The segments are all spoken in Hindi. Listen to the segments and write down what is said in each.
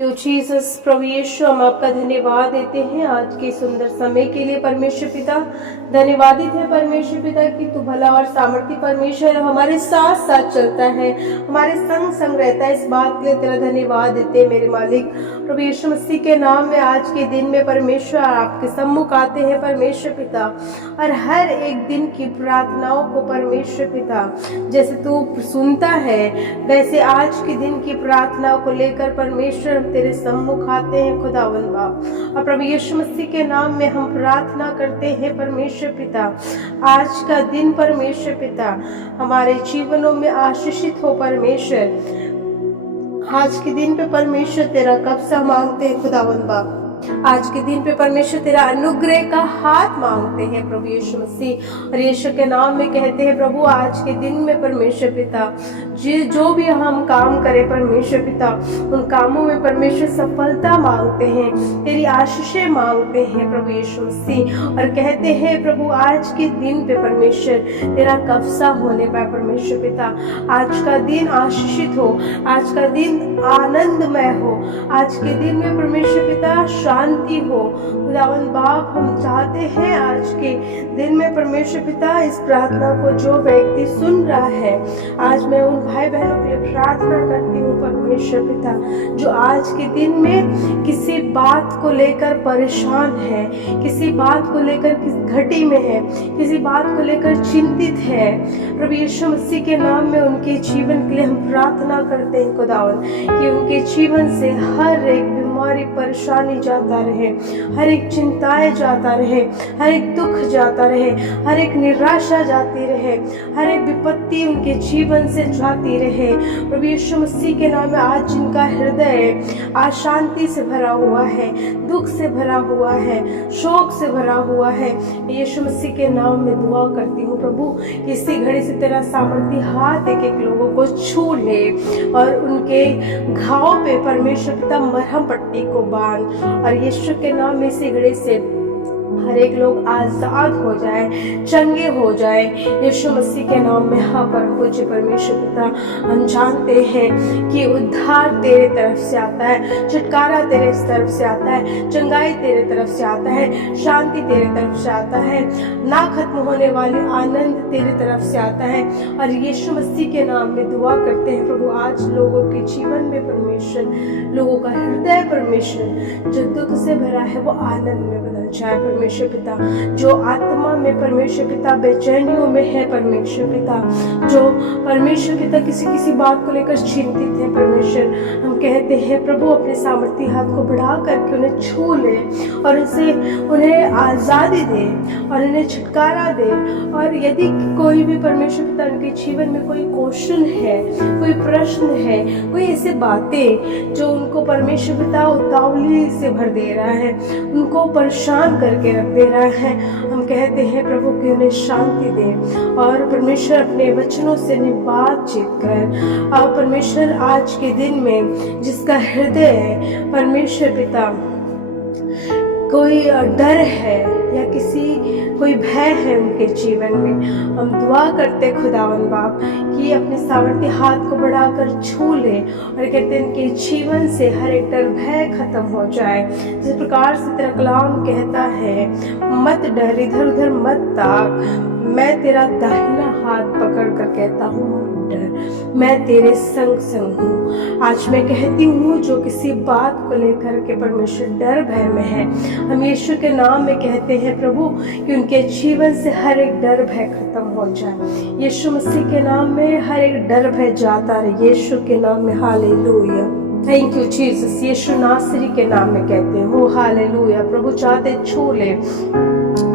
यू जीसस प्रभु यीशु, हम आपका धन्यवाद देते हैं आज के सुंदर समय के लिए। परमेश्वर पिता, धन्यवादित है परमेश्वर पिता कि तू भला और सामर्थी परमेश्वर हमारे साथ साथ चलता है, हमारे संग संग रहता है। इस बात के लिए तेरा धन्यवाद देते हैं मेरे मालिक। प्रभु यीशु मसीह के नाम में आज के दिन में परमेश्वर आपके सम्मुख आते हैं परमेश्वर पिता, और हर एक दिन की प्रार्थनाओं को परमेश्वर पिता जैसे तू सुनता है वैसे आज के दिन की प्रार्थनाओं को लेकर परमेश्वर तेरे सम्मुख आते हैं खुदावंद बाप। और प्रभु यीशु मसीह के नाम में हम प्रार्थना करते हैं परमेश्वर पिता, आज का दिन परमेश्वर पिता हमारे जीवनों में आशीषित हो परमेश्वर। आज के दिन पे परमेश्वर तेरा कब्जा मांगते हैं खुदावंद बाप। आज के दिन पे परमेश्वर तेरा अनुग्रह का हाथ मांगते हैं प्रभु यीशु मसीह, और यीशु के नाम में कहते हैं प्रभु आज के दिन में परमेश्वर पिता जो भी हम काम करें परमेश्वर पिता, उन कामों में परमेश्वर सफलता मांगते हैं, तेरी आशीषें मांगते हैं प्रभु यीशु मसीह। और कहते हैं प्रभु आज के दिन पे परमेश्वर तेरा कब्जा होने पाए परमेश्वर पिता। आज का दिन आशीषित हो, आज का दिन आनंदमय हो, आज के दिन में परमेश्वर पिता शांति हो खुदावंद बाप। हम चाहते हैं आज के दिन में परमेश्वर पिता इस प्रार्थना को जो व्यक्ति सुन रहा है, आज मैं उन भाई बहनों के लिए प्रार्थना करती हूँ परमेश्वर पिता जो आज के दिन में किसी बात को लेकर परेशान है, किसी बात को लेकर किसी घटी में है, किसी बात को लेकर चिंतित है। प्रभु यीशु मसीह के नाम में उनके जीवन के लिए हम प्रार्थना करते हैं खुदावंद कि उनके जीवन से हर एक बीमारी परेशानी जाता रहे, हर एक चिंताएं जाता रहे, हर एक दुख जाता रहे, हर एक निराशा जाती रहे, हर एक विपत्ति उनके जीवन से जाती रहे। प्रभु यीशु मसीह के नाम में आज जिनका हृदय अशांति से भरा हुआ है, दुख से भरा हुआ है, शोक से भरा हुआ है, यीशु मसीह के नाम में दुआ करती हूँ प्रभु कि इसी घड़ी से तेरा सामर्थी हाथ एक एक लोगों को छू ले और उनके घाव पे परमेश्वर पिता मरहम पट्टी को बांध, और यीशु के नाम में इसी घड़ी से हर एक लोग आजाद हो जाए, चंगे हो जाए यीशु मसीह के नाम में। हाँ पर पूज्य परमेश्वर पिता, हम जानते हैं कि उद्धार तेरे तरफ से आता है, छुटकारा तेरे तरफ से आता है, चंगाई तेरे तरफ से आता है, शांति तेरे तरफ से आता है, ना खत्म होने वाले आनंद तेरे तरफ से आता है। और यीशु मसीह के नाम में दुआ करते हैं प्रभु आज लोगों के जीवन में परमेश्वर, लोगों का हृदय परमेश्वर जो दुख से भरा है वो आनंद में बदल जाए परमेश्वर पिता। जो आत्मा में परमेश्वर पिता बेचैनियों में है परमेश्वर पिता, जो परमेश्वर पिता किसी बात को लेकर चिंतित है परमेश्वर, हम कहते हैं प्रभु अपने सामर्थी हाथ को बढ़ा करके उन्हें छू ले और उन्हें आज़ादी दे और उन्हें छुटकारा दे। और यदि कोई भी परमेश्वर पिता उनके जीवन में कोई क्वेश्चन है, कोई प्रश्न है, कोई ऐसी बातें जो उनको परमेश्वर पिता उतावली से भर दे रहा है, उनको परेशान करके रख दे रहा है, हम कहते हैं प्रभु कि उन्हें शांति दे और परमेश्वर अपने वचनों से बातचीत कर। और परमेश्वर आज के दिन में जिसका हृदय परमेश्वर पिता कोई डर है या कोई भय है उनके जीवन में, हम दुआ करते खुदावन बाप कि अपने सामर्थ्य हाथ को बढ़ाकर छू ले और कहते हैं उनके जीवन से हर एक डर भय खत्म हो जाए। जिस प्रकार से तेरा कलाम कहता है, मत डर, इधर उधर मत ताक, मैं तेरा दाहिना हाथ पकड़ कर कहता हूँ डर, मैं तेरे संग संग हूँ। आज मैं कहती हूँ जो किसी बात को लेकर के परमेश्वर डर भय में है, हम यीशु के नाम में कहते हैं प्रभु कि उनके जीवन से हर एक डर भय खत्म हो जाए। यीशु मसीह के नाम में हर एक डर भय जाता रहे, यीशु के नाम में। Hallelujah, thank you Jesus. यीशु नासरी के नाम में कहते हो हालेलुया। प्रभु चाहते छू ले,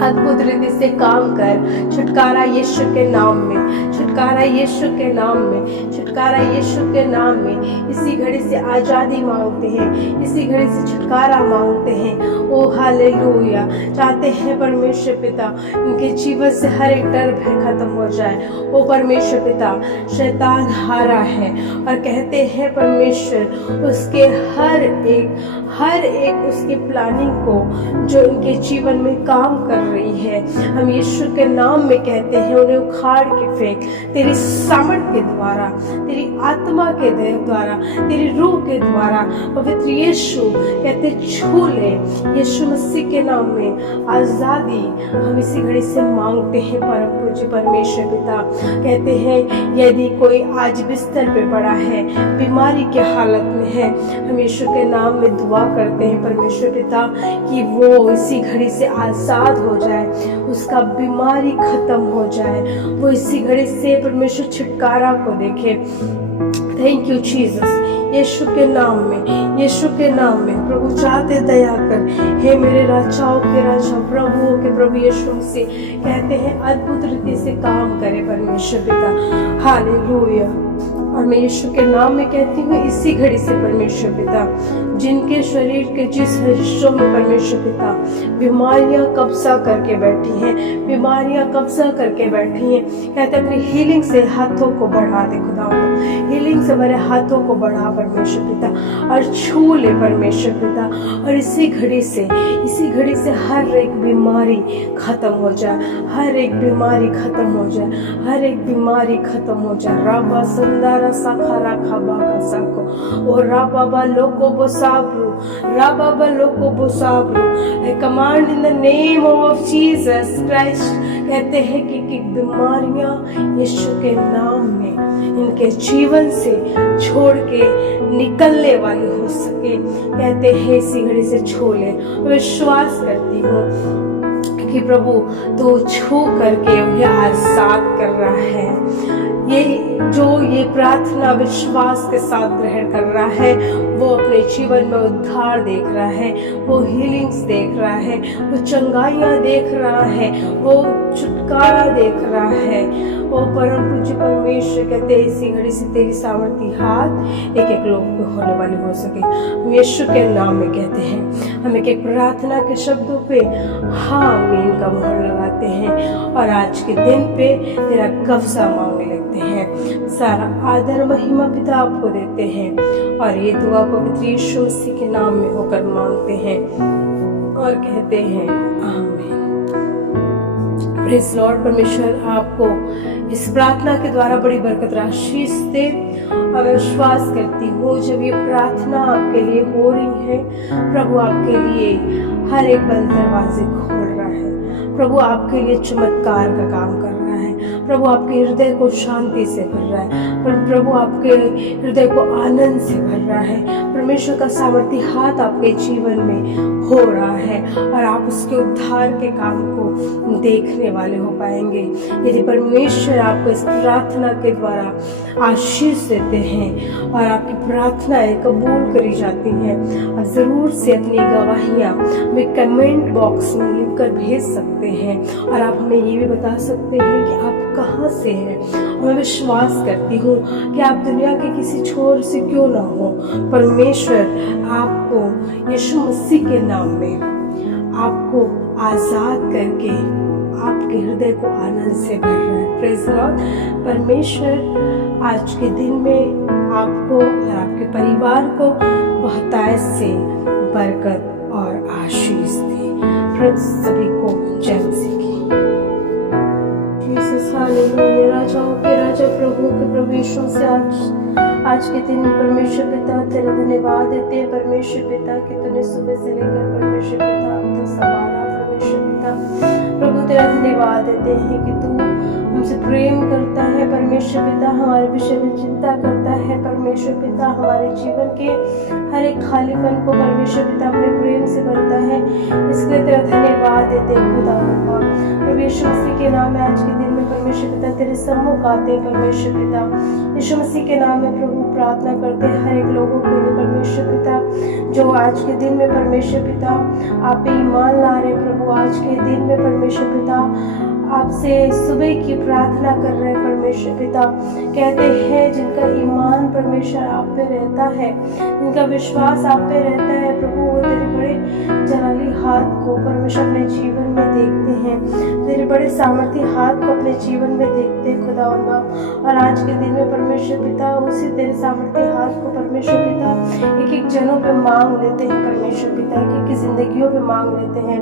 अद्भुत रीति से काम कर, छुटकारा यीशु के नाम में, छुटकारा यीशु के नाम में, छुटकारा यीशु के नाम में। इसी घड़ी से आज़ादी मांगते हैं, इसी घड़ी से छुटकारा मांगते हैं। ओ हालेलुया, चाहते हैं परमेश्वर पिता उनके जीवन से हर एक डर भय खत्म हो जाए। ओ परमेश्वर पिता, शैतान हारा है और कहते हैं परमेश्वर उसके हर एक उसकी प्लानिंग को जो उनके जीवन में काम कर रही है, हम यीशु के नाम में कहते हैं उन्हें उखाड़ के फेंक। तेरी सामर्थ के द्वारा, तेरी आत्मा के द्वारा, तेरी रूह के द्वारा पवित्र यीशु कहते छू ले। यीशु मसीह के नाम में आजादी हम इसी घड़ी से मांगते हैं। परम पूज्य परमेश्वर पिता, कहते हैं यदि कोई आज बिस्तर पे पड़ा है, बीमारी के हालत में है, हम यीशु के नाम में दुआ करते हैं परमेश्वर पिता कि वो इसी घड़ी से आजाद हो जाए, उसका बीमारी खत्म हो जाए, वो इसी घड़ी से परमेश्वर छुटकारा को देखे। Thank you Jesus. यीशु के नाम में, यीशु के नाम में प्रभु चाहते दया कर। हे मेरे राजाओं के राजा, प्रभुओं के प्रभु यीशु से कहते हैं अद्भुत रीति से काम करे परमेश्वर पिता। हालेलुया। और मैं यीशु के नाम में कहती हूँ इसी घड़ी से परमेश्वर पिता, जिनके शरीर के जिस हिस्सों में परमेश्वर पिता बीमारियां कब्जा करके बैठी हैं, बीमारियां कब्जा करके बैठी हैं, कहते अपनी हीलिंग से हाथों को बढ़ा दे खुदा, हीलिंग से मेरे हाथों को बढ़ा परमेश्वर पिता और छू ले परमेश्वर पिता। और इसी घड़ी से हर एक बीमारी खत्म हो जाए, हर एक बीमारी खत्म हो जाए, हर एक बीमारी खत्म हो जाए। राबा सुंदर साखा खाबा का साको और राबा लोको बोसाब्रू, राबा लोको बोसाब्रू। I command in the name of Jesus Christ, कहते हैं कि बीमारियां यीशु के नाम में इनके जीवन से छोड़ के निकलने वाली हो सके। कहते हैं इसी घड़ी से छोड़े। विश्वास करती हूँ कि प्रभु तो छू करके उन्हें आजाद कर रहा है। ये प्रार्थना विश्वास के साथ ग्रहण कर रहा है, वो अपने जीवन में उद्धार देख रहा है, वो हीलिंग्स देख रहा है, वो चंगाइयाँ देख रहा है, वो छुटकारा देख रहा है। वो परम पूज्य परमेश्वर कहते इसी घड़ी से तेरी सामर्थी हाथ एक एक लोग पे होने वाली हो सके। हम यीशु के नाम में कहते हैं, हम एक एक प्रार्थना के शब्दों पे हाँ आमीन का मोहर लगाते हैं और आज के दिन पे तेरा कब्जा मांगने लगते हैं। सारा आदर महिमा पिता आपको देते हैं और ये दुआ पवित्र यीशु मसीह के नाम में होकर मांगते हैं और कहते हैं आमीन। Praise Lord. परमेश्वर आपको इस प्रार्थना के द्वारा बड़ी बरकत आशीष दे और विश्वास करती हूँ जब ये प्रार्थना आपके लिए हो रही है, प्रभु आपके लिए हर एक बंद दरवाजे खोल रहा है, प्रभु आपके लिए चमत्कार का काम कर रहा है, प्रभु आपके हृदय को शांति से भर रहा है, प्रभु आपके हृदय को आनंद से भर रहा है। परमेश्वर का सामर्थी हाथ आपके जीवन में हो रहा है और आप उसके उद्धार के काम को देखने वाले हो पाएंगे। यदि परमेश्वर आपको इस प्रार्थना के द्वारा आशीष देते हैं और आपकी प्रार्थनाएं कबूल करी जाती हैं, आप जरूर से अपनी गवाहियां हमें कमेंट बॉक्स में लिख कर भेज सकते हैं और आप हमें ये भी बता सकते हैं कि आप कहाँ से हैं। मैं विश्वास करती हूँ कि आप दुनिया के किसी छोर से क्यों ना हो, परमेश्वर आपको यीशु मसीह के नाम में आपको आजाद करके आपके हृदय को आनंद से भर रहा है। Praise Lord. परमेश्वर आज के दिन में आपको और आपके परिवार को बहुतायत से बरकत और आशीष दे। सभी को जय मसीह की। हालेलुया। राजाओं के राजा प्रभु के प्रभु यीशु से आज के दिन परमेश्वर पिता तेरा धन्यवाद देते हैं परमेश्वर पिता कि तूने सुबह से लेकर परमेश्वर पिता अब तक संभाला। परमेश्वर पिता प्रभु तेरा धन्यवाद देते हैं कि तू हमसे प्रेम करता है परमेश्वर पिता, हमारे विषय में चिंता करता है परमेश्वर पिता, हमारे जीवन के हर एक खालीपन को परमेश्वर पिता अपने प्रेम से भरता है। इसके लिए तेरा धन्यवाद देते हैं खुदा बाबा। प्रभु यीशु मसीह के नाम में आज के दिन में परमेश्वर पिता तेरे सम्मुख आते हैं परमेश्वर पिता। यीशु मसीह के नाम में प्रभु प्रार्थना करते हैं हर एक लोगों के लिए परमेश्वर पिता, जो आज के दिन में परमेश्वर पिता आप पे ईमान ला रहे प्रभु। आज के दिन में परमेश्वर पिता आपसे सुबह की प्रार्थना कर रहे हैं परमेश्वर पिता, कहते हैं जिनका ईमान परमेश्वर आप पे रहता है, जिनका विश्वास आप पे रहता है प्रभु, वो तेरे बड़े जलाली हाथ को परमेश्वर अपने जीवन में देखते हैं, तेरे बड़े सामर्थी हाथ को अपने जीवन में देखते हैं खुदावंद बाप। और आज के दिन में परमेश्वर पिता उसी तेरे सामर्थी हाथ को परमेश्वर पिता एक एक जनों पे मांग लेते हैं परमेश्वर पिता, एक एक जिंदगियों पे मांग लेते हैं।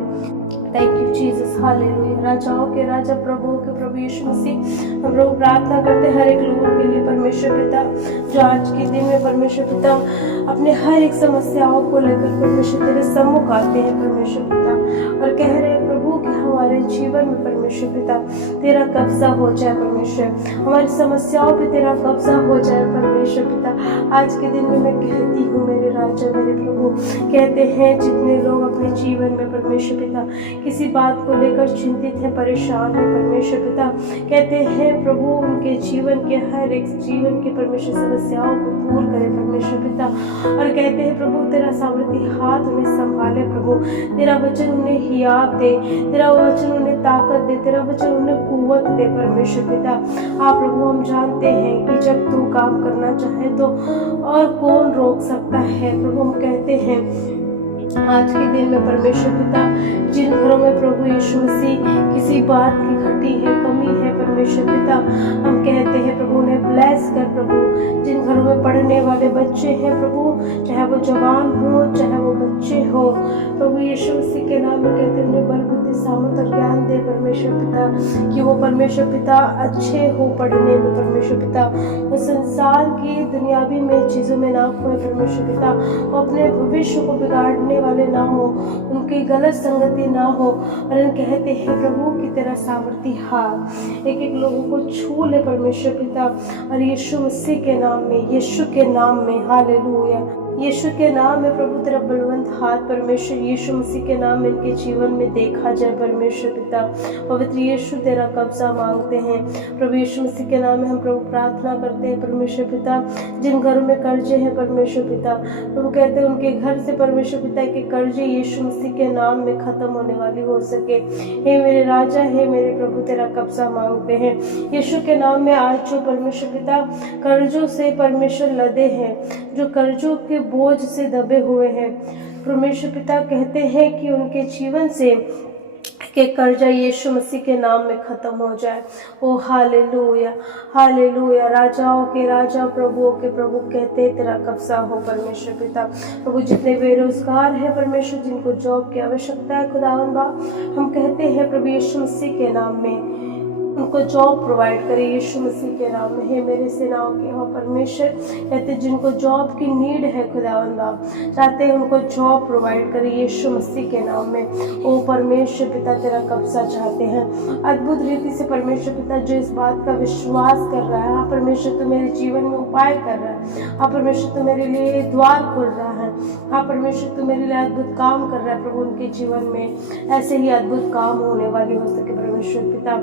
Thank you Jesus, hallelujah. राजाओं के राजा प्रभुओं के प्रभु यीशु मसीह, हम लोग प्रार्थना करते हैं हर एक लोगों के लिए परमेश्वर पिता, जो आज के दिन में परमेश्वर पिता अपने हर एक समस्याओं को लेकर परमेश्वर तेरे सम्मुख आते हैं परमेश्वर पिता, और कह रहे हैं प्रभु कि हमारे जीवन में परमेश्वर पिता तेरा कब्जा हो जाए परमेश्वर, हमारी समस्याओं पे तेरा कब्जा हो जाए परमेश्वर पिता। आज के दिन में मैं कहती हूँ मेरे राजा मेरे प्रभु, कहते हैं जितने लोग अपने जीवन में परमेश्वर पिता किसी बात को लेकर चिंतित है, परेशान है परमेश्वर पिता, कहते हैं प्रभु उनके जीवन के हर एक जीवन के परमेश्वर समस्याओं को दूर करे परमेश्वर पिता, और कहते हैं प्रभु तेरा सामर्थी हाथ उन्हें संभाले प्रभु, तेरा वचन उन्हें हियाव दे, तेरा वचन उन्हें ताकत दे, तेरा वचन उन्हें कुव्वत दे परमेश्वर पिता। हाँ प्रभु, हम जानते हैं कि जब तू काम करना चाहे तो और कौन रोक सकता है प्रभु। हम कहते हैं आज के दिन में परमेश्वर पिता जिन घरों में प्रभु यीशु मसीह किसी बात की घटी है, कमी है परमेश्वर पिता, हम कहते हैं प्रभु उन्हें ब्लेस कर प्रभु। जिन घरों में पढ़ने वाले बच्चे हैं प्रभु, चाहे वो जवान हो चाहे वो बच्चे हो, प्रभु यीशु मसीह के नाम में कहते हैं उन्हें बल बुद्धि सामर्थ और ज्ञान दे परमेश्वर पिता, कि वो परमेश्वर पिता अच्छे हो पढ़ने में परमेश्वर पिता, वो संसार की दुनियावी में चीजों में ना खोए परमेश्वर पिता, वो अपने भविष्य को बिगाड़ने वाले ना हो, उनकी गलत संगति ना हो। और हम कहते हैं प्रभु कि तेरा सामर्थी हाथ एक एक लोगों को छू ले परमेश्वर पिता, और यीशु मसीह के नाम में, यीशु के नाम में, हालेलुया, यीशु के नाम में प्रभु तेरा बलवंत हाथ परमेश्वर यीशु मसीह के नाम में इनके जीवन में देखा जाए परमेश्वर पिता। पवित्र यीशु तेरा कब्जा मांगते हैं प्रभु यीशु मसीह के नाम में, हम प्रभु प्रार्थना करते हैं परमेश्वर पिता। जिन घरों में कर्जे हैं परमेश्वर पिता, प्रभु कहते हैं उनके घर से परमेश्वर पिता के कर्जे यीशु मसीह के नाम में खत्म होने वाली हो सके। हे मेरे राजा, हे मेरे प्रभु तेरा कब्जा मांगते हैं यीशु के नाम में। आज जो परमेश्वर पिता कर्जों से परमेश्वर लदे हैं, जो कर्जों के बोझ से दबे हुए हैं परमेश्वर पिता, कहते हैं कि उनके जीवन से के कर्जा यीशु मसीह के नाम में खत्म हो जाए। ओ हालेलुया, हालेलुया। राजाओं के राजा प्रभुओं के प्रभु कहते तेरा कब्जा हो परमेश्वर पिता। प्रभु जितने बेरोजगार हैं परमेश्वर, जिनको जॉब की आवश्यकता है खुदावन बा, हम कहते हैं प्रभु यीशु मसीह के नाम में उनको जॉब प्रोवाइड करे यीशु मसीह के नाम में। हे मेरे सेनाओं के हो परमेश्वर, कहते जिनको जॉब की नीड है खुदावन बाप, चाहते हैं उनको जॉब प्रोवाइड करे यीशु मसीह के नाम में। ओ परमेश्वर पिता तेरा कब्जा चाहते हैं अद्भुत रीति से परमेश्वर पिता, जो इस बात का विश्वास कर रहा है, हाँ परमेश्वर तो मेरे जीवन में उपाय कर रहा है, हाँ परमेश्वर तो मेरे लिए द्वार खोल रहा है, हाँ परमेश्वर तो मेरे लिए अद्भुत काम कर रहा है प्रभु, उनके जीवन में ऐसे ही अद्भुत काम होने वाली हो सके परमेश्वर पिता।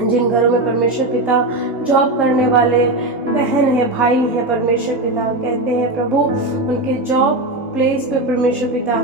जिन घरों में परमेश्वर पिता जॉब करने वाले बहन है, भाई है परमेश्वर पिता, कहते हैं प्रभु उनके जॉब प्लेस पे परमेश्वर पिता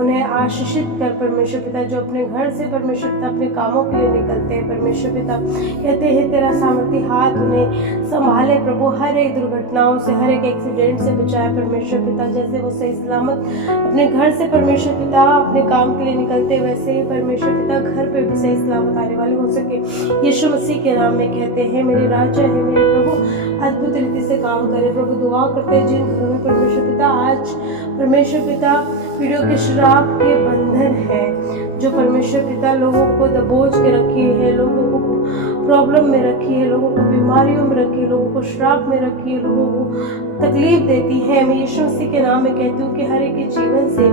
उन्हें आशीषित कर परमेश्वर पिता, जो अपने घर से परमेश्वर पिता अपने कामों के लिए निकलते हैं परमेश्वर पिता, कहते हैं तेरा सामर्थी हाथ उन्हें संभाले प्रभु, हर एक दुर्घटनाओं से, हर एक एक्सीडेंट से बचाए परमेश्वर पिता। जैसे वो सही सलामत अपने घर से परमेश्वर पिता अपने काम के लिए निकलते, वैसे ही परमेश्वर पिता घर पे भी सही सलामत आने वाले हो सके यीशु मसीह के नाम में। कहते हैं मेरे राजा है मेरे प्रभु, अद्भुत रीति से काम करे प्रभु। दुआ करते हैं जिन घरों में परमेश्वर पिता आज परमेश्वर पिता पीड़ियों के श्राप के बंधन है, जो परमेश्वर पिता लोगों को दबोच के रखी है, लोगों को प्रॉब्लम में रखी है, लोगों को बीमारियों में रखी है, लोगों को श्राप में रखी है, लोगों को तकलीफ देती है, मैं यीशु मसीह के नाम में कहती हूँ कि हर एक के जीवन से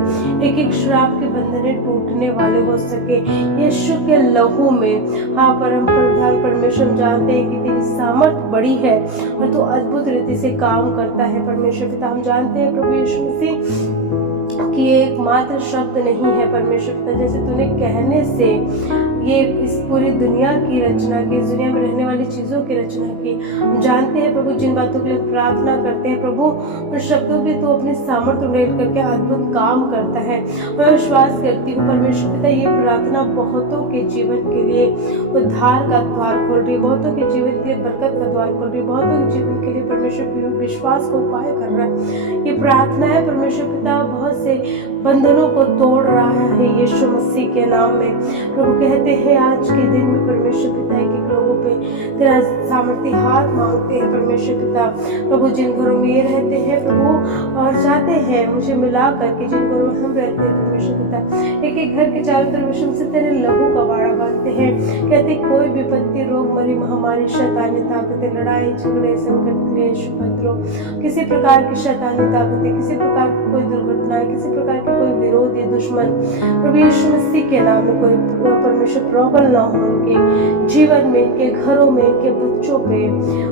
एक एक श्राप के बंधने टूटने वाले हो सके यीशु के लहू में। हाँ परम प्रधान परमेश्वर, जानते हैं कि तेरी सामर्थ बड़ी है और तू अद्भुत रीति से काम करता है परमेश्वर पिता। हम जानते हैं प्रभु यीशु मसीह कि ये एकमात्र शब्द नहीं है परमेश्वर पिता, जैसे तूने कहने से ये इस पूरी दुनिया की रचना की, इस दुनिया में रहने वाली चीज़ों की रचना की। हम जानते हैं प्रभु, जिन बातों के लिए प्रार्थना करते हैं प्रभु, उन शब्दों के तो अपने सामर्थ्य उड़ेल करके अद्भुत काम करता है। मैं विश्वास करती हूँ परमेश्वर पिता, ये प्रार्थना बहुतों के जीवन के लिए उद्धार का द्वार खोल रही है, बहुतों के जीवन के लिए बरकत का द्वार खोल रही है, बहुतों के जीवन के लिए परमेश्वर विश्वास को उपाय कर रहा है। ये प्रार्थना है परमेश्वर पिता, बहुत से बंधनों को तोड़ रहा है यीशु मसीह के नाम में। प्रभु कहते हैं आज के दिन में परमेश्वर पिता के लोगों पे तेरा सामर्थ्य हाथ मांगते हैं परमेश्वर पिता। प्रभु जिन घरों में ये रहते हैं प्रभु और चाहते हैं मुझे मिला करके, जिन घरों में हम रहते हैं परमेश्वर पिता, एक एक घर के चारों तरफ विषम से तेरे लहू का बाड़ा बांधते हैं। कहते कोई विपत्ति, रोग, मरी, महामारी, शैतानी ताकतें, लड़ाई झगड़े, संकट, क्लेश, उपद्रव, किसी प्रकार की शैतानी ताकतें, किसी प्रकार की कोई दुर्घटना, किसी प्रकार के कोई विरोधी दुश्मन प्रभु यीशु मसीह के नाम में कोई परमेश्वर प्रॉब्लम ना हो उनके जीवन में, इनके घरों में, इनके बच्चों पे।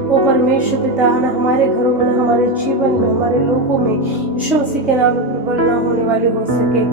वो परमेश्वर पिता ना हमारे घरों में, ना हमारे जीवन में, हमारे लोगों में यीशु मसीह के नाम में प्रबल ना होने वाले हो सके।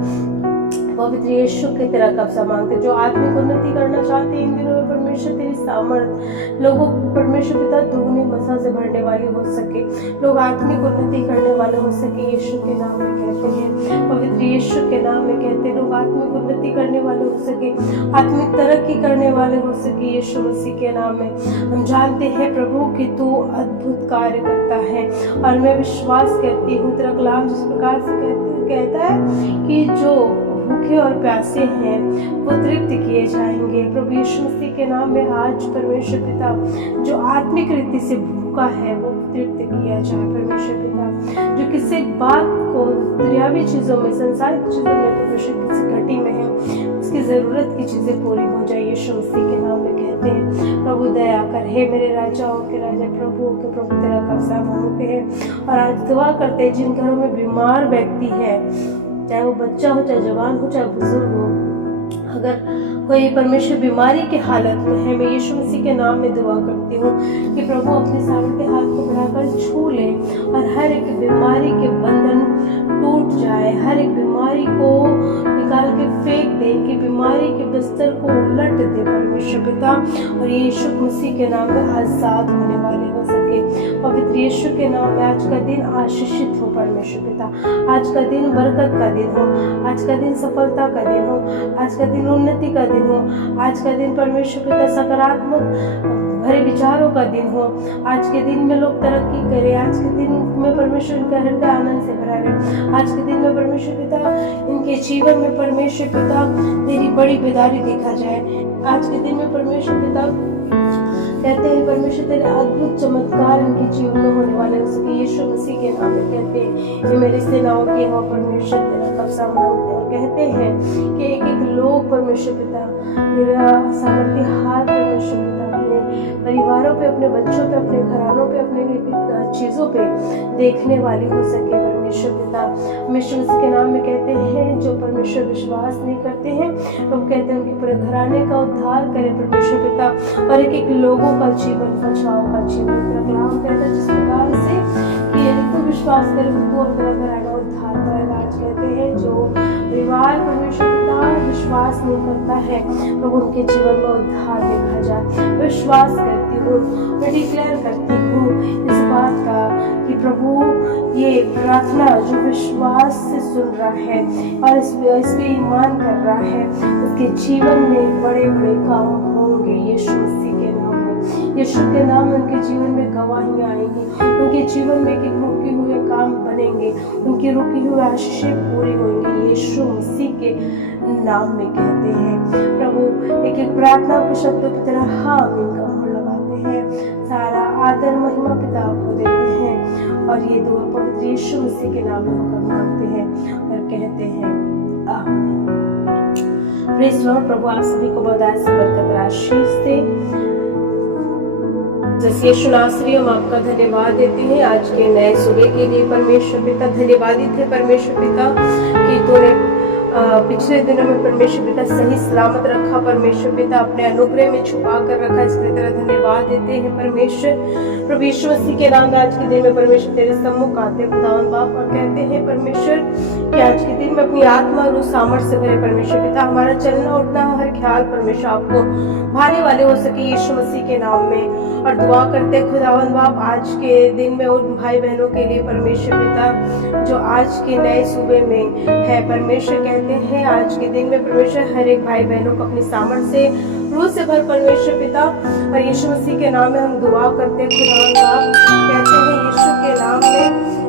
पवित्र यीशु की तेरा कब्जा मांगते, जो आत्मिक उन्नति करना चाहते हैं इन दिनों में परमेश्वर तेरी सामर्थ लोगों परमेश्वर पिता दुगनी मसा से भरने वाली हो सके, लोग आत्मिक उन्नति करने वाले हो सके यीशु के नाम में कहते हैं। पवित्र यीशु के नाम में कहते हैं लोग आत्मिक उन्नति करने वाले हो सके, आत्मिक तरक्की करने वाले हो सके यीशु मसीह के नाम में। हम जानते हैं प्रभु कि तू अद्भुत कार्य करता है और मैं विश्वास करती हूँ तेरा कलाम जिस प्रकार से कहता है कि जो भूखे और प्यासे हैं वो तृप्त किए जाएंगे। प्रभु यीशु मसीह के नाम में आज परमेश्वर पिता जो आत्मिक रीति से भूखा है वो तृप्त किया जाए परमेश्वर पिता। जो किसी बात को दुनियावी चीजों में, संसारिक चीजों में परमेश्वर किसी घटी में है, उसकी जरूरत की चीजें पूरी हो जाए यीशु मसीह के नाम में कहते हैं। प्रभु दया कर, हे मेरे राजाओं के राजा, प्रभु के प्रभु तेरा कब्जा मांगते हैं और आज दुआ करते हैं जिन घरों में बीमार व्यक्ति है, चाहे वो बच्चा हो, चाहे जवान हो, चाहे बुजुर्ग हो, अगर कोई परमेश्वर बीमारी के हालत में है, मैं यीशु मसीह के नाम में दुआ करती हूँ कि प्रभु अपने सामर्थ्य हाथ को बढ़ाकर छू ले और हर एक बीमारी के बंधन टूट जाए, हर एक बीमारी को निकाल के फेंक दे, कि बीमारी के बिस्तर को उलट दे परमेश्वर पिता और यीशु मसीह के नाम में आजाद होने वाले हो सके। पवित्र यीशु के नाम में आज का दिन आशीषित हो परमेश्वर पिता, आज का दिन बरकत का दिन हो, आज का दिन सफलता का दिन हो, आज का दिन उन्नति का दिन हो, आज का दिन परमेश्वर पिता सकारात्मक भरे विचारों का दिन हो, आज के दिन में लोग तरक्की करें, आज के दिन में परमेश्वर इनका हृदय आनंद से भरा रहे, आज के दिन में परमेश्वर पिता इनके जीवन में परमेश्वर पिता तेरी बड़ी बेदारी देखा जाए, आज के दिन में परमेश्वर पिता कहते हैं परमेश्वर तेरे अद्भुत चमत्कार इनके जीवन में होने वाले हो सके यीशु मसीह के नाम में कहते हैं। ये मेरे सेनाओं के हो परमेश्वर तेरा कब्जा मांगते हैं, कहते हैं कि एक एक लोग परमेश्वर पिता तेरा सामर्थ्य हाथ परमेश्वर पिता अपने परिवारों पे, अपने बच्चों पे, अपने घरानों पे, अपने चीजों पे देखने वाली हो सके परमेश्वर पिता। परमेश्वर मसीह के नाम में कहते हैं जो परमेश्वर विश्वास नहीं करते हैं तो कहते हैं उनके पूरे घराने का उद्धार करे परमेश्वर पिता और एक एक लोगों का जीवन बचाओ का जीवन तेरा कलाम कहता है जिस प्रकार से कि यदि तू विश्वास करे तो तू अपना घराना उद्धार करेगा। आज कहते हैं जो परिवार परमेश्वर पिता विश्वास नहीं करता है प्रभु उनके जीवन में उद्धार देखा जाए। विश्वास करती हूँ, मैं डिक्लेयर करती हूँ इस बात का कि प्रभु ये प्रार्थना जो विश्वास से सुन रहा है और इस पे ईमान कर रहा है उसके जीवन में बड़े बड़े काम होंगे यीशु मसीह के नाम में। यीशु के नाम में उनके जीवन में गवाहियाँ आएंगी, उनके जीवन में कि रुके हुए काम बनेंगे, उनकी रुकी हुई आशीषें पूरी होंगी यीशु मसीह के नाम में कहते हैं। प्रभु एक एक प्रार्थना के शब्दों की तरह हाँ आमीन का मोहर लगाते हैं। सारा आदर महिमा पिता को देते हैं और ये दुआ पवित्र यीशु मसीह के नाम में होकर मांगते हैं और कहते हैं आमीन। Praise Lord. प्रभु आप सभी को बहुत से बरकत आशीष दे। जैसे यीशु नासरी हम आपका धन्यवाद देते हैं आज के नए सुबह के लिए परमेश्वर पिता। धन्यवादित है परमेश्वर पिता कि तूने पिछले दिनों में परमेश्वर पिता सही सलामत रखा, परमेश्वर पिता अपने अनुग्रह में छुपा कर रखा, इसके लिए तेरा धन्यवाद देते हैं परमेश्वर। प्रभु यीशु मसीह के नाम में आज के दिन में परमेश्वर तेरे सम्मुख आते खुदावन बाप और कहते हैं परमेश्वर कि आज के दिन में अपनी आत्मा रूह सामर्थ्य से भरे परमेश्वर पिता हमारा चलना उठना हर ख्याल परमेश्वर आपको भाने वाले हो सके यीशु मसीह के नाम में। और दुआ करते खुदावन बाप आज के दिन में उन भाई बहनों के लिए परमेश्वर पिता जो आज के नए सूबे में है, परमेश्वर कहते हैं आज के दिन में परमेश्वर हर एक भाई बहनों को अपनी सामर्थ्य से रूह से भर परमेश्वर पिता। और यीशु मसीह के नाम में हम दुआ करते हैं खुदावन बाप, कहते हैं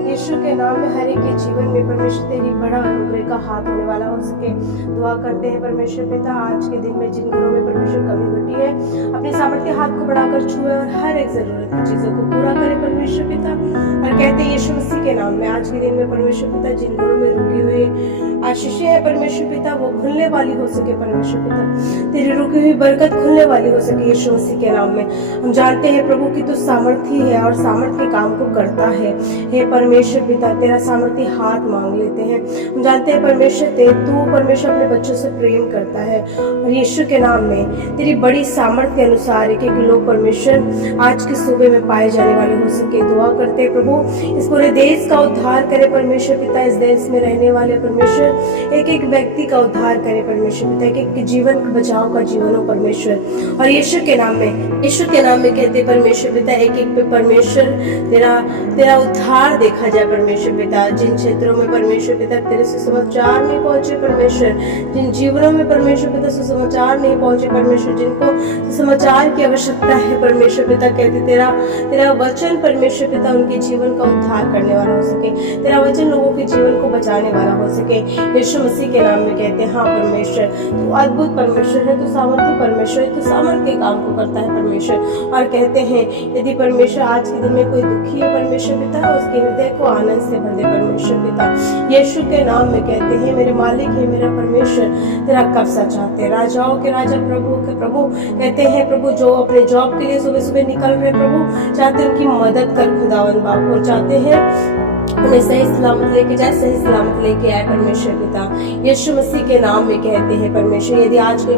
यीशु के नाम में हर एक के जीवन में परमेश्वर तेरी बड़ा अनुग्रह का हाथ होने वाला हो सके। दुआ करते हैं परमेश्वर पिता आज के दिन में जिन घरों में परमेश्वर कमी घटी है अपने सामर्थ्य हाथ को बढ़ाकर छुए और हर एक जरूरत की चीजों को पूरा करे परमेश्वर पिता। और कहते हैं यीशु मसीह के नाम में आज के दिन में परमेश्वर पिता जिन घरों में रुकी हुई आशीषें है परमेश्वर पिता वो खुलने वाली हो सके परमेश्वर पिता, तेरी रुकी हुई बरकत खुलने वाली हो सके यीशु मसीह के नाम में। हम जानते हैं प्रभु की तू सामर्थी है और सामर्थ्य के काम को करता है। हे परमेश्वर पिता तेरा सामर्थ्य हाथ मांग लेते हैं। हम जानते हैं परमेश्वर तू परमेश्वर अपने बच्चों से प्रेम करता है और यीशु के नाम में तेरी बड़ी सामर्थ्य के अनुसार एक लोग परमेश्वर आज के सूबे में पाए जाने वाले हो सके। दुआ करते हैं प्रभु इस पूरे देश का उद्धार करे परमेश्वर पिता, इस देश में रहने वाले परमेश्वर एक एक व्यक्ति का उद्धार करे परमेश्वर पिता, एक एक जीवन का बचाव का जीवन हो परमेश्वर। और यीशु के नाम में कहते परमेश्वर पिता एक एक पे परमेश्वर तेरा उद्धार देखा जाए परमेश्वर पिता। जिन क्षेत्रों में परमेश्वर पिता तेरे सुसमाचार नहीं पहुंचे परमेश्वर, जिन जीवनों में परमेश्वर पिता सुसमाचार नहीं पहुंचे परमेश्वर, जिनको समाचार की आवश्यकता है परमेश्वर पिता, कहते तेरा वचन परमेश्वर पिता उनके जीवन का उद्धार करने वाला हो सके, तेरा वचन लोगों के जीवन को बचाने वाला हो सके यीशु मसीह के नाम में। कहते हैं हाँ परमेश्वर तू अद्भुत परमेश्वर है, तू सामर्थ्य परमेश्वर है, तू सामर्थ्य के काम को करता है परमेश्वर। और कहते हैं यदि परमेश्वर आज के दिन में कोई दुखी है परमेश्वर पिता उसके हृदय को आनंद से भर दे परमेश्वर पिता यीशु के नाम में। कहते हैं मेरे मालिक है मेरा परमेश्वर तेरा कब्जा चाहते हैं, राजाओं के राजा प्रभु के प्रभु। कहते हैं प्रभु जो अपने जॉब के लिए सुबह सुबह निकल रहे प्रभु चाहते हैं उनकी मदद कर खुदावन बाप, और चाहते हैं उन्हें सही सलामत लेके जाए, सही सलामत लेके आए परमेश्वर पिता यीशु मसीह के नाम में। कहते हैं परमेश्वर यदि आज कोई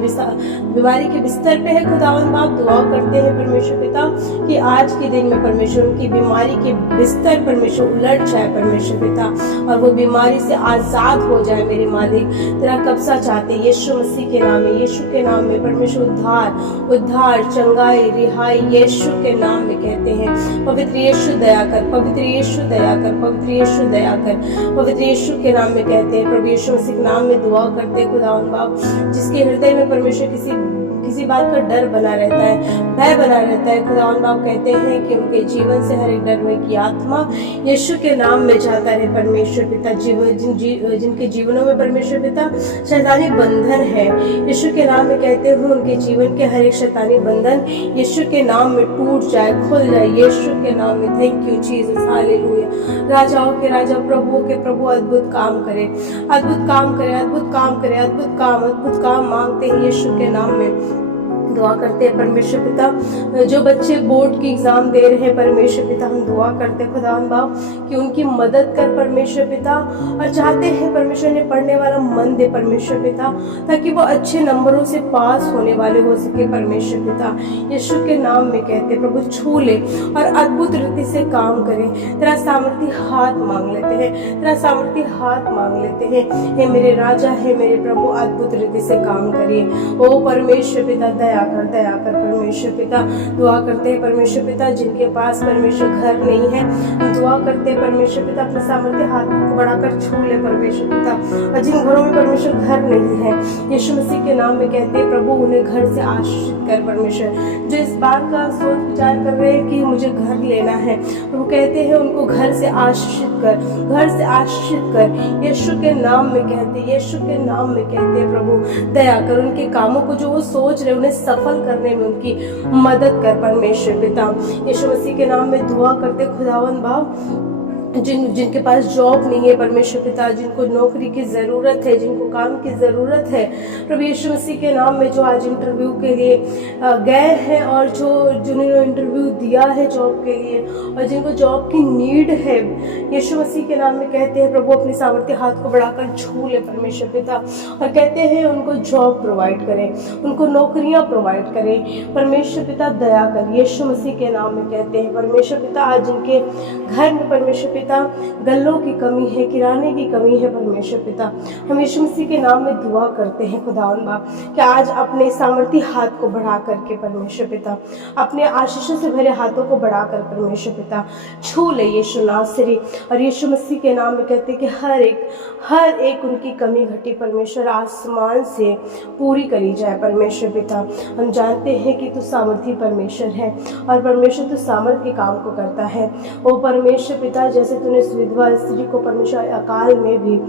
बीमारी के बिस्तर पे है खुदावन बाप दुआ करते हैं परमेश्वर पिता कि आज के दिन में परमेश्वर उनकी बीमारी के बिस्तर परमेश्वर उलट जाए परमेश्वर पिता और वो बीमारी से आजाद हो जाए मेरे मालिक। तेरा कब्जा चाहते यीशु मसीह के नाम में, यीशु के नाम में परमेश्वर उद्धार चंगाई रिहाई यीशु के नाम में। कहते हैं पवित्र यीशु दया कर, पवित्र यीशु दया कर, पवित्र यीशु दया कर, पवित्र यीशु के नाम में। कहते हैं प्रभु यीशु मसीह के नाम में दुआ करते हैं खुदावन बाप जिसके हृदय में परमेश्वर किसी बात का डर बना रहता है, भय बना रहता है खुदावन बाप, कहते हैं कि उनके जीवन से हर एक डर में की आत्मा यीशु के नाम में जाता रहे परमेश्वर पिता। जिनके जीवनों में परमेश्वर पिता शैतानी बंधन है यीशु के नाम में, कहते हैं उनके जीवन के हर एक शैतानी बंधन यीशु के नाम में टूट जाए, खुल जाए यीशु के नाम में। Thank you Jesus, hallelujah. राजाओं के राजा प्रभुओं के प्रभु अद्भुत काम करे, अद्भुत काम करे, अद्भुत काम करे, अद्भुत काम मांगते हैं यीशु के नाम में। दुआ करते हैं परमेश्वर पिता जो बच्चे बोर्ड की एग्जाम दे रहे हैं परमेश्वर पिता हम दुआ करते हैं खुदावन बाप कि उनकी मदद कर परमेश्वर पिता, और चाहते हैं परमेश्वर ने पढ़ने वाला मन दे परमेश्वर पिता ताकि वो अच्छे नंबरों से पास होने वाले हो सके परमेश्वर पिता यीशु के नाम में। कहते प्रभु छू ले और अद्भुत रीति से काम करे, तेरा सामर्थ्य हाथ मांग लेते हैं, तेरा सामर्थ्य हाथ मांग लेते हैं। हे मेरे राजा है मेरे प्रभु अद्भुत रीति से काम करिए ओ परमेश्वर पिता, दया कर परमेश्वर पिता। दुआ करते हैं परमेश्वर पिता जिनके पास परमेश्वर घर नहीं है, हम दुआ करते हैं परमेश्वर पिता अपने सामर्थ्य हाथ को बढ़ाकर छू ले परमेश्वर पिता, और जिन घरों में परमेश्वर घर नहीं है यीशु मसीह के नाम में कहते हैं प्रभु उन्हें घर से आशीषित कर परमेश्वर। जो इस बात का सोच विचार कर रहे हैं कि मुझे घर लेना है प्रभु कहते हैं उनको घर से आशीषित कर, घर से आशीषित कर यीशु के नाम में। कहते यीशु के नाम में कहते हैं प्रभु दया कर, उनके कामों को जो वो सोच रहे उन्हें सफल करने में उनकी मदद कर परमेश्वर पिता। यीशु मसीह के नाम में दुआ करते खुदावन बाप जिनके पास जॉब नहीं है परमेश्वर पिता, जिनको नौकरी की ज़रूरत है, जिनको काम की ज़रूरत है, प्रभु यीशु मसीह के नाम में जो आज इंटरव्यू के लिए गए हैं और जिन्होंने इंटरव्यू दिया है जॉब के लिए और जिनको जॉब की नीड है, यीशु मसीह के नाम में कहते हैं प्रभु अपने सामर्थ्य हाथ को बढ़ाकर छू ले परमेश्वर पिता और कहते हैं उनको जॉब प्रोवाइड करें, उनको नौकरियां प्रोवाइड करें परमेश्वर पिता, दया कर। यीशु मसीह के नाम में कहते हैं परमेश्वर पिता आज जिनके घर में परमेश्वर पिता गल्लों की कमी है, किराने की कमी है परमेश्वर पिता, हम यीशु मसीह के नाम में दुआ करते हैं खुदावन बाप कि आज अपने सामर्थ्य हाथ को बढ़ा करके परमेश्वर पिता, अपने आशीषों से भरे हाथों को बढ़ाकर परमेश्वर पिता छू ले यीशु नासरी। और यीशु मसीह के नाम में कहते हैं कि हर एक उनकी कमी घटी परमेश्वर आसमान से पूरी करी जाए परमेश्वर पिता। हम जानते हैं कि तू सामर्थी परमेश्वर है और परमेश्वर तू सामर्थ के काम को करता है। ओ परमेश्वर पिता, जैसे तूने इस विधवा स्त्री को परमेश्वर अकाल में भी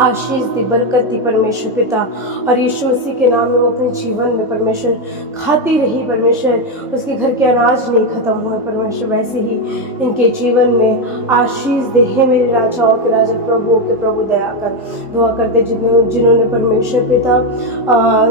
आशीष दी, बरकत दी परमेश्वर पिता, और यीशु मसीह के नाम में वो अपने जीवन में परमेश्वर खाती रही परमेश्वर, उसके घर के अनाज नहीं खत्म हुए परमेश्वर, वैसे ही इनके जीवन में आशीष दे। हे मेरे राजाओं के राजा, प्रभुओं के प्रभु, दया कर। दुआ करते जिन्होंने परमेश्वर पिता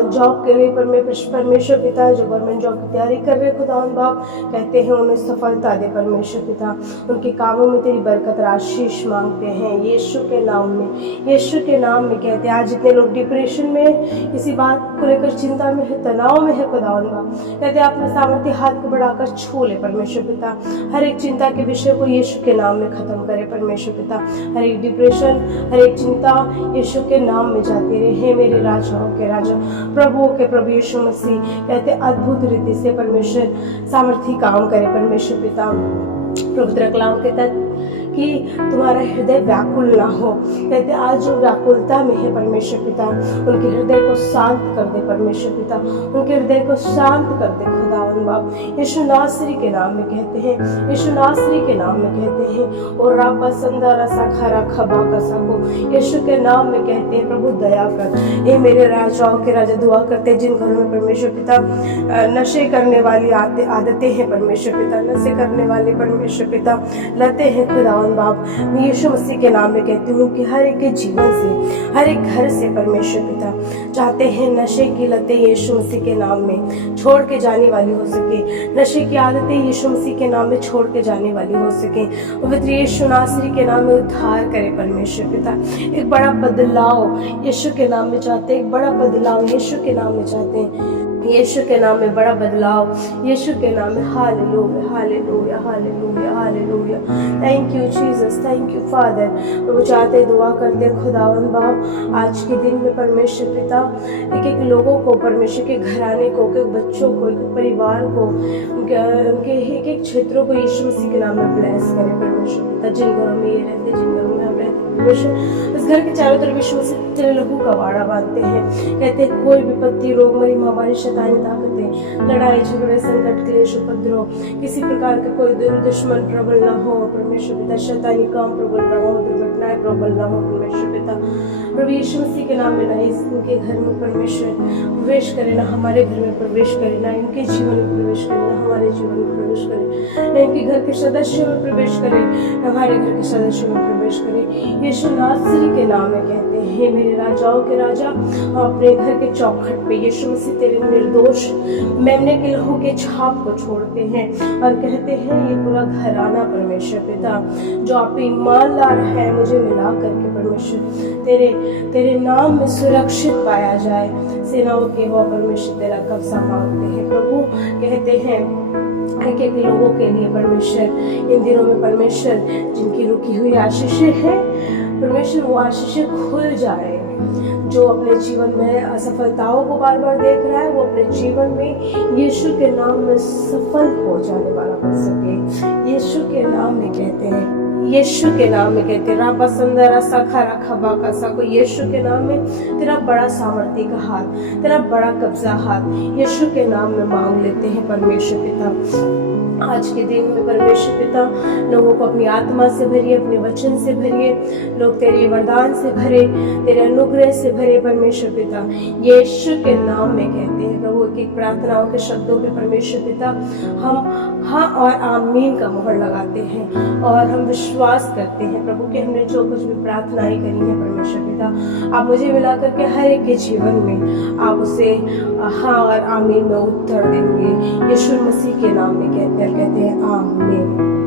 जॉब के लिए परमेश्वर पिता जो गवर्नमेंट जॉब की तैयारी कर रहे खुदावन बाप, कहते हैं उन्हें सफलता दे परमेश्वर पिता, उनके कामों में तेरी बरकत और आशीष मांगते हैं यीशु के नाम में, यीशु के नाम में कहते हैं। आज जितने लोग डिप्रेशन में, किसी बात को लेकर चिंता में है, तनाव में है खुदावन बाप, कहते हैं अपने सामर्थ्य हाथ को बढ़ाकर छू ले परमेश्वर पिता, हर एक चिंता के विषय को यीशु के नाम में खत्म करे परमेश्वर पिता, हर एक डिप्रेशन, हर एक चिंता यीशु के नाम में जाती रहे। हे मेरे राजाओं के राजा, प्रभुओं के प्रभु यीशु मसीह, कहते अद्भुत रीति से परमेश्वर सामर्थ्य काम करे परमेश्वर पिता। पवित्र कलाम कहता कि तुम्हारा हृदय व्याकुल ना हो, कहते आज जो व्याकुलता में है परमेश्वर पिता, उनके हृदय को शांत कर दे परमेश्वर पिता, उनके हृदय को शांत कर दे खुदावन बाप, यीशु नासरी के नाम में कहते हैं, यीशु नासरी के नाम में कहते हैं। और रापा संदा रसा खरा खबा कसा को यीशु के नाम में कहते हैं प्रभु दया कर। ये मेरे राजाओं के राजा, दुआ करते हैं जिन घरों में परमेश्वर पिता नशे करने वाली आदतें हैं परमेश्वर पिता, नशे करने वाले परमेश्वर पिता लते हैं खुदा बाप, मैं यीशु मसीह के नाम में कहती हूँ कि हर एक के जीवन से, हर एक घर से परमेश्वर पिता चाहते हैं नशे की लतें यीशु मसीह के नाम में छोड़ के जाने वाली हो सके, नशे की आदतें यीशु मसीह के नाम में छोड़ के जाने वाली हो सके। पवित्र यीशु नासरी के नाम में उद्धार करे परमेश्वर पिता, एक बड़ा बदलाव यीशु के नाम में चाहते हैं, एक बड़ा बदलाव यीशु के नाम में चाहते हैं, यीशु के नाम में बड़ा बदलाव यीशु के नाम में। Hallelujah hallelujah hallelujah hallelujah, thank you Jesus, thank you father. प्रभु चाहते दुआ करते खुदावन बाप आज के दिन में परमेश्वर पिता एक एक लोगों को, परमेश्वर के घराने को, के बच्चों को, एक परिवार को, उनके एक एक क्षेत्रों को यीशु मसीह के नाम में ब्लेस करे परमेश्वर पिता। जिन घरों में ये रहते, जिन घरों में हम रहते परमेश्वर, उस घर के चारों तरफ यीशु मसीह तेरे लहू का वाड़ा बांधते हैं। कहते हैं कोई विपत्ति, रोग, मरी, महामारी, शैतानी ताकतें, लड़ाई झगड़े, संकट, क्लेश, उपद्रव, किसी प्रकार का कोई दुश्मन प्रबल न हो परमेश्वर पिता, शैतानी काम प्रबल न हो, दुर्घटनाएं प्रबल न हो परमेश्वर पिता। प्रभु यीशु मसीह के नाम में ना इनके घर में परमेश्वर प्रवेश करे, ना हमारे घर में प्रवेश करे, ना इनके जीवन में प्रवेश करे, ना हमारे जीवन में प्रवेश करे, ना इनके घर के सदस्यों में प्रवेश करे, ना हमारे घर के सदस्यों में प्रवेश करे। यीशु नासरी के नाम में कहते हैं, हे मेरे राजाओं के राजा, हम अपने घर के चौखट पे यीशु मसीह तेरे निर्दोष मेमने के लहू के छाप को छोड़ते हैं और कहते हैं ये पूरा घराना परमेश्वर पिता जो आप पे ईमान ला रहा है, मुझे मिला करके परमेश्वर तेरे नाम में सुरक्षित पाया जाए। सेनाओं के वो परमेश्वर तेरा कब्जा मांगते हैं प्रभु, कहते हैं एक एक लोगों के लिए परमेश्वर इन दिनों में परमेश्वर जिनकी रुकी हुई आशीषें हैं परमेश्वर, वो आशीषें खुल जाए। जो अपने जीवन में असफलताओं को बार बार देख रहा है, वो अपने जीवन में यीशु के नाम में सफल हो जाने वाला बन सके। यीशु के नाम में कहते हैं, यीशु के नाम में कहते हैं, राबा संदरा सखा रखा बाका सको, यीशु के नाम में तेरा बड़ा सामर्थ्य का हाथ, तेरा बड़ा कब्जा हाथ यीशु के नाम में मांग लेते हैं परमेश्वर पिता। आज के दिन में परमेश्वर पिता लोगों को अपनी आत्मा से भरिए, अपने वचन से भरिए, लोग तेरे वरदान से भरे, तेरे अनुग्रह से भरे परमेश्वर पिता। यीशु के नाम में कहते हैं प्रभु, एक प्रार्थनाओं के शब्दों पे परमेश्वर पिता हम हाँ और आमीन का मोहर लगाते हैं और हम विश्वास करते हैं प्रभु कि हमने जो कुछ भी प्रार्थनाएं करी है परमेश्वर पिता, आप मुझे मिला करके हर एक के जीवन में आप उसे हाँ और आमीन में उत्तर देंगे। यीशु मसीह के नाम में कहते हैं आमीन।